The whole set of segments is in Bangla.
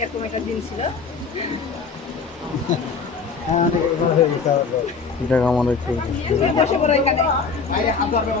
এরকম একটা দিন ছিল। দেখ আমার একটু বসে পড়ো এখানে। আগে খাবে।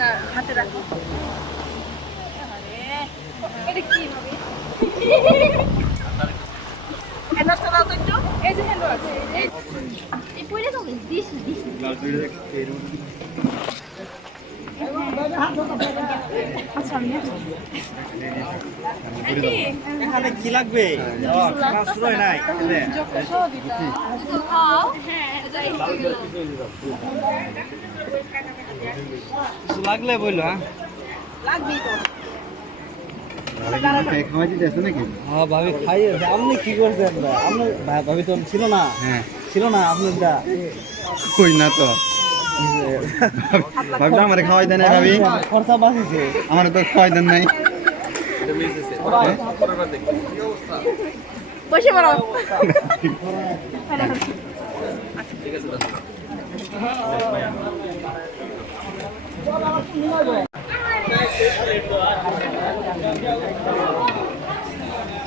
না হাতে রাখো। এটা কি হবে? এনাস্তা দাও তো একটু। এই যে হ্যালো আছে। এই পয়লা তো দিস দিস। আচ্ছা আমি এখানে কি লাগবে? খাওয়া শুরু হয় নাই। কিছু লাগলে বললো হ্যাঁ লাগবেই তো। হ্যাঁ ভাবি খাইয়েছে। আপনি কি করছেন? আপনি ভাবি তো ছিল না। হ্যাঁ ছিল না আপনার দা কই না তো ভাবি আমার খাওয়াই দেন ভাবি খরচা বাঁচিয়েছে। আমার তো খাওয়াই দেন নাই বসে পড়ো।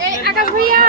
এই আকাশ ভাইয়া